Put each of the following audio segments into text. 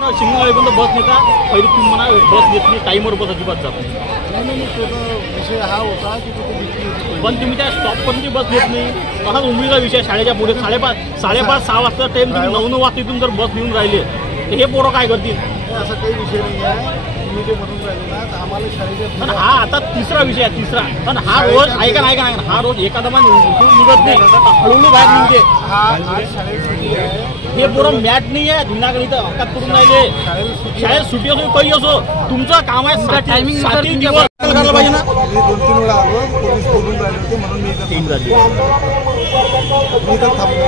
शिंगणाळेपर्यंत बस नेता पहिली तुम्ही म्हणा बस घेत नाही टाईमवर बस अजिबात जात नाही विषय हा होता की पण तुम्ही त्या स्टॉपपर्यंत बस घेत नाही तसाच उमरीचा विषय शाळेच्या पुढे 5:30-6 वाजता टाईम तुम्ही 9 वाजता इथून जर बस घेऊन राहिले तर हे पोरं काय करतील असा काही विषय नाही आहे तुम्ही ते म्हणून राहिले ना तर आम्हाला शाळेच्या पण हा आता तिसरा विषय आहे तिसरा पण हा रोज ऐका हा रोज एखादा मान निघत नाही हळूहळू बाहेर निघते हे पोरं मॅट नाही आहे विनाकारण इथं हक्कात करून राहिले शाळेत सुट्टी असो काही असो तुमचं काम आहे टायमिंग दिवस करायला पाहिजे ना 2-3 वेळा आलो पोलीस बोलून राहिले होते म्हणून मी इथं थांबलो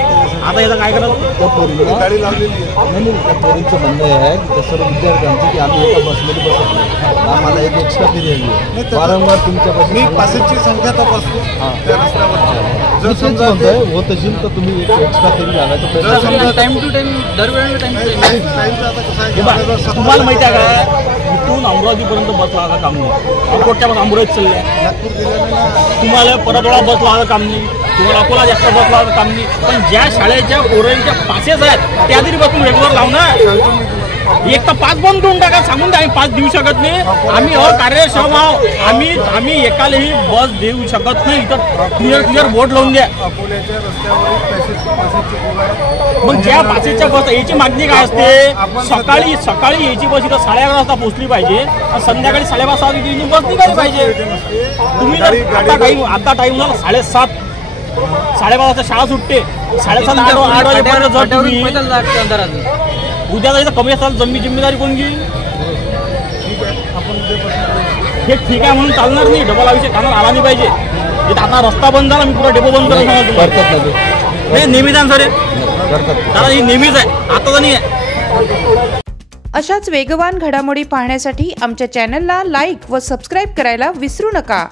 आता याचा काय करायचं त्या पोरीला गाडी लावलेली आहे नाही त्या पोरींचं म्हणणं आहे की त्या सर्व विद्यार्थ्यांचं की आम्ही एका बसमध्ये बसत नाही आम्हाला एक एक्स्ट्रा फेरी हवी वारंवार तुमच्या बस मी पासेसची संख्या तपासतो त्या रस्त्यावरच्या जर समजा होत असेल तर तुम्ही एक एक्स्ट्रा फेरी लावायचं टाइम टू टाइम दरवेळेला टाईमचं आता कसं आहे तुम्हाला माहिती आहे का इथून अमरावतीपर्यंत बस लावायचं काम नाही अकोटच्या बस अमरावती चालल्या नागपूर जिल्ह्याला तुम्हाला परतवाडा बस लावायचं काम नाही तुम्हाला अकोला जास्त बस लावायचं काम नाही पण ज्या शाळेच्या ओरळीच्या पासेस आहेत त्या तरी बसून रेग्युलर लावू ना एक तर 5 बंद करून टाका सांगून द्या आम्ही 5 देऊ शकत नाही आम्ही कार्यक्षम आहोत आम्ही एकालाही बस देऊ शकत नाही इथं क्लिअर बोर्ड लावून द्या अकोल्याच्या रस्त्यावर मग ज्या पासेसच्या बस याची मागणी काय असते सकाळी याची बस इथं 11:30 वाजता पोहोचली पाहिजे आणि संध्याकाळी 5:30 वाजता बस निघाली पाहिजे तुम्ही जर आता टाईम झाला 7:30 5:30 वाजता शाळा सुटते 7:30 8 वाजेपर्यंत जर तुम्ही उद्या जायचं कमी असाल जिम्मेदारी कोण घेईल हे ठीक आहे म्हणून चालणार नाही डबल आयुष्य खाणार आला नाही पाहिजे आता रस्ता बंद झाला मी पुरा डेपो बंद करायला नाही नेहमीच आहे सर दादा ही नेहमीच आहे आता तर नाही आहे अशाच वेगवान घडामोडी पाहण्यासाठी आमच्या चॅनलला लाईक व सबस्क्राईब करायला विसरू नका।